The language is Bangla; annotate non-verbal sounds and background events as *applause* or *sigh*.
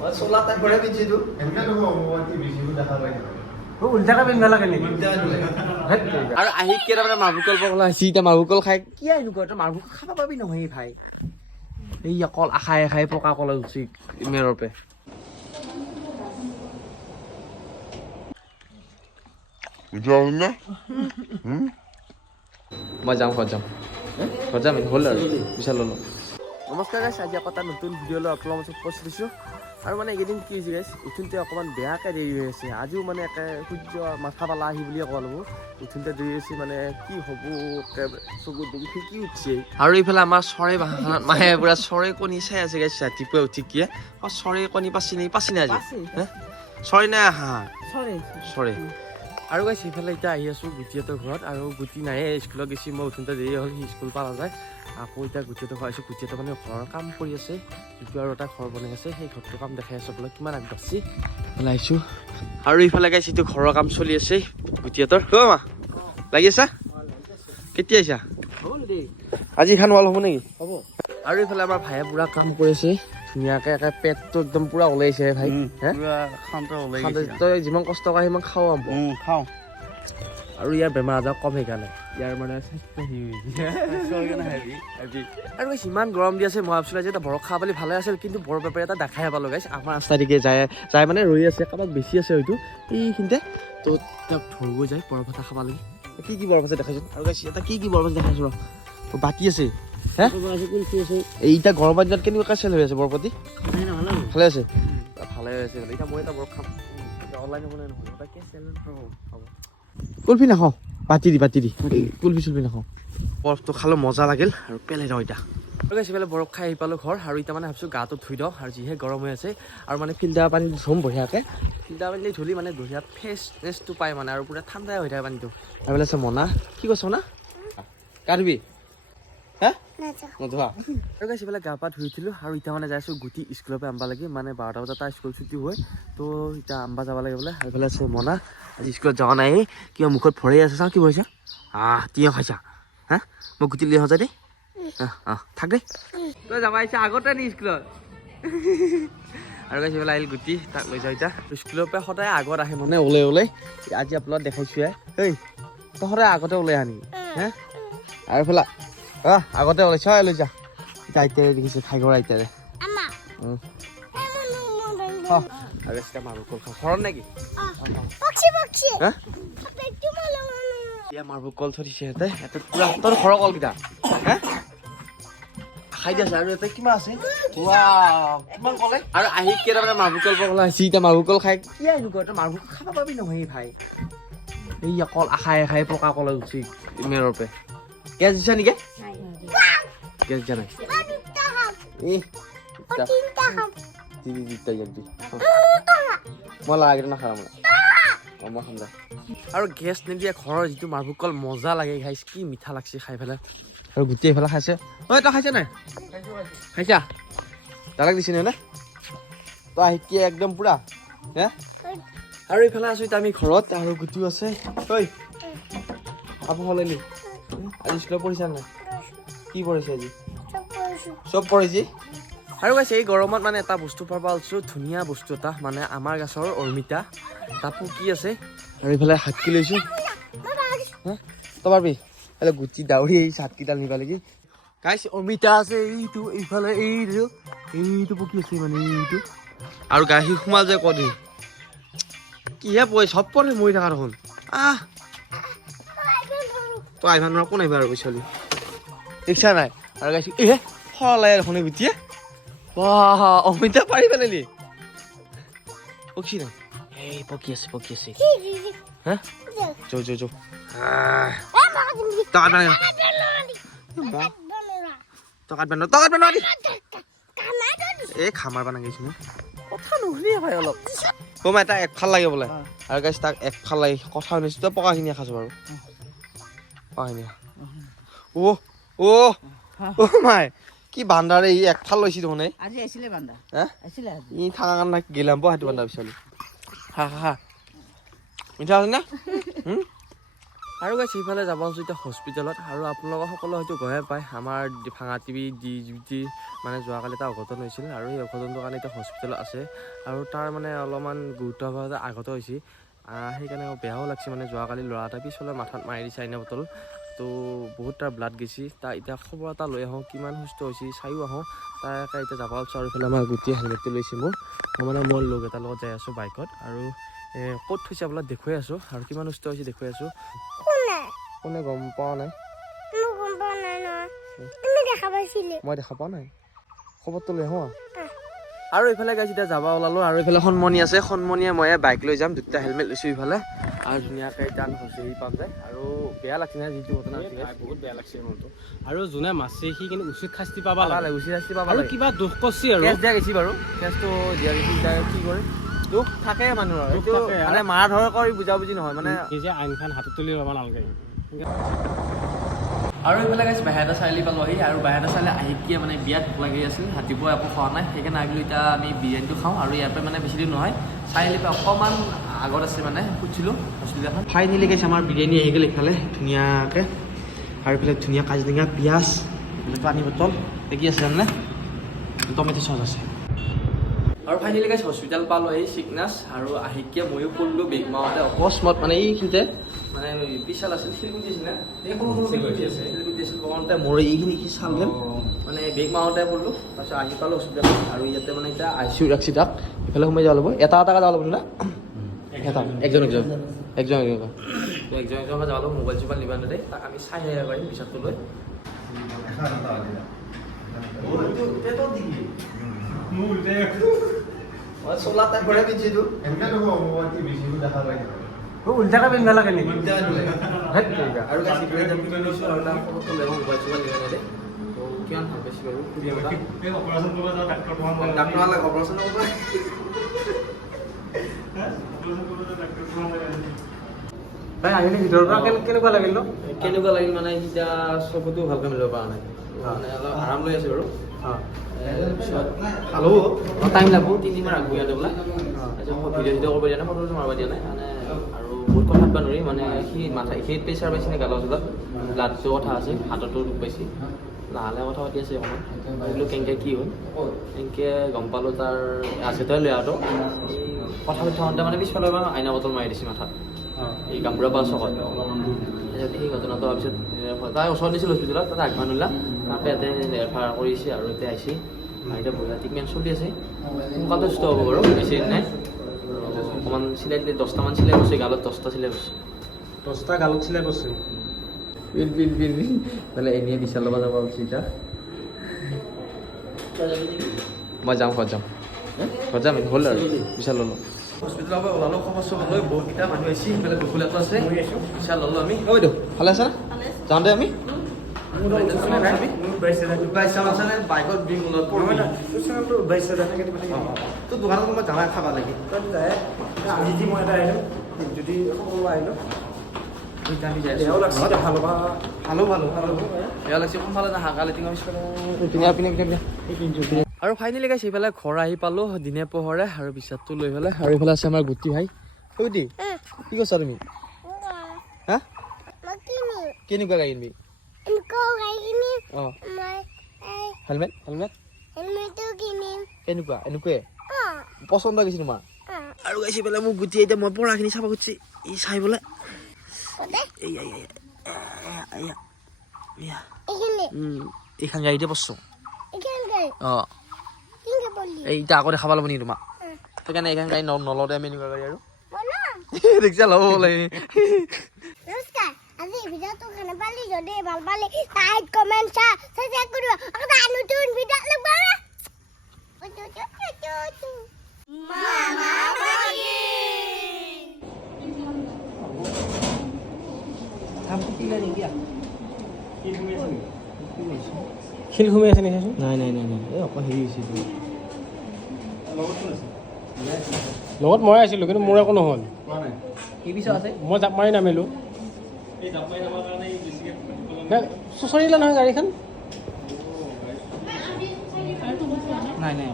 মই চোলা পিন্ধিছো এনেকৈ দেখোন মই টিভি চিভি দেখা পাই থাকোঁ উল্টাকে পিন্ধিব লাগে নেকি আৰু আহি কেইটামানে মাৰ্বল কল পকলা আহিছে এতিয়া মাৰ্বল খাই কি এনেকুৱা তই মাৰ্বল খাব পাবি নহয় ভাই। এই অকল আশাই আশাই পকা কল উঠি মেৰৰ পে মই যাম ঘৰত যাম। ঘৰত যাম হ'ল আৰু। পিছত ল'লোঁ নমস্কাৰ গাইছ আজি আকৌ এটা নতুন ভিডিঅ' লৈ আপোনালোকৰ মাজত উপস্থিত দিছোঁ আৰু মানে এইকেইদিন কি হৈছে গাইছ উঠোঁতে অকণমান বেয়াকৈ দেৰি হৈ আছে। আজিও মানে একে সূৰ্য মাথা পালা আহি বুলিয়ে ক'ব লাগিব উঠোঁতে দেৰি হৈছে মানে কি হ'ব চকুত দেখি ফিকি উঠিছে? আৰু এইফালে আমাৰ চৰাই মাহে পুৰা চৰাই কণী চাই আছে গাইছ ৰাতিপুৱা উঠি কিয়ে। অঁ চৰাই কণী পাচি নে পাচি নাই আজি? হে? চৰাই নাই হাঁহ চৰাই। আৰু গাইছ সেইফালে এতিয়া আহি আছোঁ গুটিহঁতৰ ঘৰত। আৰু গুটি নায়ে স্কুলত গৈছি মই উঠোঁতে দেৰি হ'ল সি স্কুল পৰা নাযায় আকৌ এতিয়া গুটিহঁতৰ ঘৰ আহিছোঁ গুটিহঁতৰ মানে ঘৰৰ কাম কৰি আছে যিটো আৰু এটা ঘৰ বনাই আছে সেই ঘৰটোৰ কাম দেখাই আছোঁ বোলে কিমান আগবাঢ়িছে। আহিছোঁ। আৰু ইফালে গাইছ এইটো ঘৰৰ কাম চলি আছে গুটিহঁতৰ। অ' মা লাগি আছা? কেতিয়া আহিছা? আজি খান ৱাল হ'ব নেকি? হ'ব। আৰু এইফালে আমাৰ ভায়ে পুৰা কাম কৰি আছে ধুনীয়াকৈ একে পেটটো একদম পুৰা ওলাইছে ভাই তই যিমান কষ্ট কৰা সিমান খাওঁ খাওঁ। আৰু ইয়াৰ বেমাৰ আজাৰ কম সেইকাৰণে। ইয়াৰ মানে *laughs* আৰু guys, ইমান গৰম দি আছে মই ভাবিছিলোঁ যে এটা খাব পালি ভালে আছিল কিন্তু বৰফ বেপাৰী এটা দেখাই পালোঁ গাইছ। আমাৰ ৰাস্তা দিকে যায় যায় মানে ৰৈ আছে কাৰোবাক বেছি আছে হয়তো। এইখিনিতে তো তেওঁক ধৰিব যায় বৰফ এটা খাব লাগে। কি কি বৰফ আছে দেখাইছোঁ আৰু গাইছ এটা কি কি বৰফ আছে দেখাইছোঁ ৰ বাতি আছে হে? এই এতিয়া গৰমৰ দিনত কেনেকুৱা চেল হৈ আছে বৰফতি? ভালে আছে? ভালে আছে এতিয়া মই এটা বৰফ খাম। অনলাইন হ'ব নে নহয় কুলফি নাখাওঁ। বাতি দি পাতি দি কুলফি চুলফি নাখাওঁ বৰফটো খালে মজা লাগিল আৰু পেলাই দিওঁ এতিয়া। সেইফালে বৰফ খাই আহি পালোঁ ঘৰ আৰু এতিয়া মানে ভাবিছোঁ গাটো ধুই দিওঁ আৰু যিহে গৰম হৈ আছে আৰু মানে ফিল্টাৰ পানী ধুম বঢ়িয়াকৈ। ফিল্টাৰ পানী দি ধুলি মানে বঢ়িয়া ফ্ৰেছনেছটো পায় মানে আৰু পুৰা ঠাণ্ডাই হৈ থাকে পানীটো। আৰু বোলে মনা। কি কৈছ মনা? হে নধোৱা আৰু গাইছ এইফালে গা পা ধুই উঠিলোঁ আৰু এতিয়া মানে যাইছোঁ গুটি স্কুলৰ পৰা আনবা লাগে। মানে বাৰটা বজাত তাৰ স্কুল ছুটি হয়। তো এতিয়া আনবা যাব লাগে বোলে। আৰু এইফালে আছে মনা। আজি স্কুলত যোৱা নাই। কিবা মুখত ভৰাই আছে চাওঁ কি কৰিছা আহ তিয়হ খাইছা। হা? মই গুটি লৈ সজাই দেই। অঁ থাক দেই। তই যাব আহিছা আগতে নি স্কুলত? আৰু গাইছ এইফালে আহিল গুটি। তাক লৈ যাওঁ এতিয়া। স্কুলৰ পৰা সদায় আগত আহে মানে ওলাই ওলাই। আজি আপোনাক দেখাইছোঁহে। এই তই সদায় আগতে ওলাই আহা নেকি হে? আৰু এইফালে অঁ আগতে ওলাইছ হয় লৈ যা। এতিয়া আইতাৰে দেখিছোঁ খাই ঘৰ। আৰু মাৰ্বল কল থৈ দিছে সিহঁতে। পুৰা তোৰ ঘৰৰ কলকেইটা। খাই দি আছে আৰু ইয়াতে কিমান আছে? কিমান কলে? আৰু আহি কেইটামানে মাৰ্বল কল পকলা আহিছে এতিয়া মাৰ্বল কল খাই কি তই মাৰ্বল খাব পাবি নহয় ভাই। এই অকল আশাই আশাই পকা কল উঠি মেৰৰ পে। গেছ দিছা নেকি? গেছ দিয়া নাই এই দি দি দি তই ইয়াক দি মই লাগে নাখাওঁ মানে অঁ মই খাম দে আৰু গেছ নিদিয়ে ঘৰৰ যিটো মাৰ্বল কল মজা লাগে খাইছে কি মিঠা লাগছে খাই পেলাই। আৰু গোটেই এইফালে খাইছে। ঐ তই খাইছা নাই? খাইছা? দাদাক দিছে নে? তই আহি কি একদম পুৰা? হে? আৰু এইফালে আছো এতিয়া আমি ঘৰত আৰু গুটিও আছে। ঐ কাপোৰ হ'লে নি আজি স্কুলত পঢ়িছা নাই? কি পঢ়িছে আজি চব পঢ়িছি আৰু কৈছে এই গৰমত মানে এটা বস্তু পাব পাইছোঁ ধুনীয়া বস্তু এটা মানে আমাৰ গছৰ অৰ্মিতা তাতো কি আছে আৰু এইফালে হাতকি লৈছোঁ হা তই পাৰবি এইফালে গুটি দাউৰি এই চাটকেইডাল নিবা লাগি গাইছ অমিতা আছে এইটো এইফালে এইটো এইটো পকি আছে মানে এইটো আৰু গাখীৰ সোমাল যে কদি কিহে পৰে চব পৰে মৰি থকা দেখোন আহ তই আহিবা নোৱাৰ কোন আহিবা আৰু পিছলি দেখিছা নাই। আৰু গাইছ এহে সলাই দেখোন এই গুটিয়ে। বাহ অমিতা পাৰি পেলালি পকি নাই। এই পকি আছে পকি আছে। হা যো। আহ। টকাত বান্ধ টকাত বান্ধ টকাত বান্ধ এই খামাৰ বান্ধ গৈছো কথা নুশুনিয়ে ভাই অলপ। কম এটা একফাল লাগে বোলে। আৰু গাইছ তাক একফাল লাগে। কথা শুনিছো তই পকাখিনি খাইছো বাৰু। পকাখিনি অ' অ' অ' মাই কি বান্দাৰে ই একফাল লৈছি দেখোন আজি আহিছিলে বান্দা। হা আহিছিলে আজি। ই থাকা কাৰণে গেলাম পো সেইটো বান্ধা বিচাৰি হা হা হা। মিঠা আছে না? *laughs* আৰু গাইছ সিফালে যাব আছোঁ এতিয়া হস্পিটেলত আৰু আপোনালোকৰ সকলো হয়তো গমে পায়। আমাৰ ভাঙা টিভি ডি জি মানে যোৱাকালি এটা অঘটন হৈছিল। আৰু সেই অঘটনটোৰ কাৰণে এতিয়া হস্পিটেলত আছে। আৰু তাৰ মানে অলপমান গুৰুত্বভাৱে আগত হৈছে। সেইকাৰণে বেয়াও লাগছে। মানে যোৱাকালি ল'ৰা এটা পিছলৈ মাথাত মাৰি দিছে আইনা বটল। তো বহুত তাৰ ব্লাড গেছি। তাৰ এতিয়া খবৰ এটা লৈ আহোঁ কিমান সুস্থ হৈছে চায়ো আহোঁ। তাকে এতিয়া যাব আছোঁ আৰু ইফালে আমাৰ গোটেই হেলমেটটো লৈছে মোৰ। মই মানে মোৰ লগ এটাৰ লগত যাই আছোঁ বাইকত আৰু ক'ত থৈছে আপোনাক দেখুৱাই আছোঁ। আৰু কিমান সুস্থ হৈছে দেখুৱাই আছোঁ। কোনে? গম পোৱা নাই? মই দেখা পোৱা নাই। খবৰটো লৈ আহোঁ আৰু এইফালে গাইছে এতিয়া যাব ওলালোঁ। আৰু এইফালে সন্মনি আছে। সন্মনিয়ে ময়ে বাইক লৈ যাম। দুটা হেলমেট লৈছোঁ ইফালে আৰু ধুনীয়াকৈ আমি হুঁচৰি পাম যায় আৰু বেয়া লাগছে নাই যিটো ঘটনা খাই বহুত বেয়া লাগছে মনটো। আৰু যোনে মাছে সি কিন্তু উচিত শাস্তি পাবা লাগে। লাগে উচি শাস্তি পাবা লাগে। কিবা দুখ কৰিছে আৰু। কেছ দিয়া গৈছে বাৰু। কেছটো দিয়া গৈছে এতিয়া কি কৰে? দুখ থাকে মানুহৰ। এইটো মানে মাৰা ধৰা কৰি বুজা বুজি নহয় মানে নিজে আইনখন হাতত তুলি ল'ব নালাগে। আৰু এইফালে গাইছে বাহিৰতে চাৰিআলি পালোঁ আহি আৰু বাহিৰতে চাৰিআলি আহি কিয়ে মানে বিয়াত ভোক লাগি আছিল। ৰাতিপুৱা একো খোৱা নাই। সেইকাৰণে আহিলোঁ এতিয়া আমি বিৰিয়ানীটো খাওঁ। আৰু ইয়াৰ পৰা মানে বেছি দূৰ নহয়। চাৰিআলিৰ পৰা অকণমান আগত আছে মানে সুধিছিলোঁ হস্পিটেলখন ফাইনেলি গাইছে আমাৰ বিৰিয়ানী আহি গ'ল ইফালে ধুনীয়াকৈ। আৰু এইফালে ধুনীয়া কাজিৰঙা পিঁয়াজ পানী বটল কি আছে জানে টমেটো চচ আছে। আৰু ফাইনেলি গাইছ হস্পিটেল পালোঁ আহি চিকনাছ আৰু আহিকে ময়ো পঢ়িলোঁ বেগ মাৰোঁতে অকস্মাত মানে এইখিনিতে মানে বিশাল আছিল শিলগুটি আছিল এই সৰু সৰু শিলগুটি আছে শিলগুটি আছিল। পকাওঁতে মোৰ এইখিনি কি চাল গ'ল? মানে বেগ মাৰোঁতে পঢ়িলোঁ তাৰপিছত আহি পালোঁ হস্পিটেলত আৰু ইয়াতে মানে এতিয়া আই চি ইউ ৰাখছি তাক ইফালে সোমাই যাব লাগিব। এটা এটাকৈ যাব লাগিব না? এটা একজন একজন। একজন একজন। একজন একজনকৈ যাব মোবাইল চোবাইল নিবা নেদে তাক আমি চাই আহিব পাৰিম পিছতটো লৈ থাকোঁ উল্টাকে পিন্ধিব নেকি? আৰু মোবাইল চোবাইল নিবা নেদে কিমান ভালো পাইছোঁ বাৰু কৰিব ডাক্তৰ ডাক্তৰ অপাৰেশ্যন হ'ব পাৰে অপাৰেশ্যন কৰিব যাওঁ ডাক্তৰ তোমাৰ তাই আহিলে ভিতৰৰ পৰা কেনেকুৱা লাগিল কেনেকুৱা লাগিল মানে এতিয়া চকুটো ভালকৈ মিলিব পৰা নাই। মানে অলপ আৰাম লৈ আছে বাৰু। হ'ব টাইম লাগব তিনিমাহ আগবঢ়াই ইয়াতে বোলে। তাৰপিছত ভিডিঅ' চিডিঅ' কৰিব দিয়া নাই ফটো মাৰিব দিয়া নাই। মানে আৰু বহুত কথা পাতিব নোৱাৰি মানে সি মাথা সি প্ৰেছাৰ পাইছে নে গালৰ ওচৰত ব্লাডটো কথা আছে হাততো দুখ পাইছে। লাহে লাহে কথা পাতি আছে অকণমান। ভাবিলোঁ কেনেকৈ কি হ'ল? এনেকৈ গম পালোঁ তাৰ লৈ আহটো কথা পাতি থাকোঁতে মানে পিছফালৰ পৰা আইনা বটল মাৰি দিছে মাথাত। গামবুঢ়া পাৰ চকত তাৰপিছত সেই ঘটনাটো হোৱাৰ পিছত তাই ওচৰত নিছিল হস্পিটেলত তাতে আগমান ওলা তাতে ইয়াতে ৰেফাৰ কৰিছে আৰু এতিয়া আহিছে। আৰু এতিয়া বঢ়িয়া ট্ৰিটমেণ্ট চলি আছে। সোনকালে সুস্থ হ'ব বাৰু বেছি দিন নাই। অকণমান চিলাই দিলে দহটামান চিলাই কৰিছে গালত দহটা চিলাই কৰিছে দহটা গালত চিলাই কৰিছে বিল বিল বিল বিল মানে এনেই বিশাল ল'ব যাব উচিত এতিয়া। মই যাম ঘৰত যাম। ঘৰত যাম হ'ল আৰু। বিশাল ল'লোঁ। হস্পিটেলৰ পৰা ওলালোঁ খবৰ চবৰ লৈ বহুতকেইটা মানুহ আহিছে সেইফালে বকুলাটো আছে। বিশাল ল'লোঁ আমি। ঐ বাইদেউ ভালে আছে। না যাওঁতে আমি? বাইকত বিং তোৰ দোকানত মই যাওঁৱে খাবা লাগি। ভালো ভালো ভালো। বেয়া লাগছে। কোনফালে যা হাগা লেটিঙৰ পিছফালে আৰু ফাইনেলি গাইছে সেইফালে ঘৰ আহি পালোঁ দিনে পোহৰে আৰু বিশ্বাসটো লৈ পেলাই আৰু এইফালে আছে আমাৰ গুটি ভাই। গুটি কি কৈছা তুমি? হা? কেনেকুৱা গাড়ী কিনিবি এনেকুৱা হেলমেট হেলমেট? কিনিম। এনেকুৱাই? পচন্দ গৈছে তোমাৰ আৰু গাইছে পেলাই মোক গুটি এতিয়া মই পঢ়াখিনি চাব খুজিছে। ই চাই পেলাই এইখন। গাড়ীতে পৰছোঁ অঁ। কেনেকৈ পঢ়লি এই এতিয়া আকৌ দেখাব লাগিব নেকি তোমাক? সেইকাৰণে এইখন গাড়ী ন- নলওঁতে আমি এনেকুৱা গাড়ী আৰু। বনাম ৰিক্সা ল'ব লাগে আজি ভিডিঅ'টো কেনে পালি? যদি ভালো পালি লাইক কমেণ্ট শ্বেয়াৰ কৰিব আকৌ নতুন ভিডিঅ' সোমাই আছে নেকি? নাই নাই নাই নাই। এই অকণ হেৰি হৈছে। লগত মই আছিলোঁ। কিন্তু মোৰ একো নহ'ল। কি পিছত আছে মই জাপ মাৰি নামিলোঁ চুচৰিলে নহয় গাড়ীখন? নাই নাই।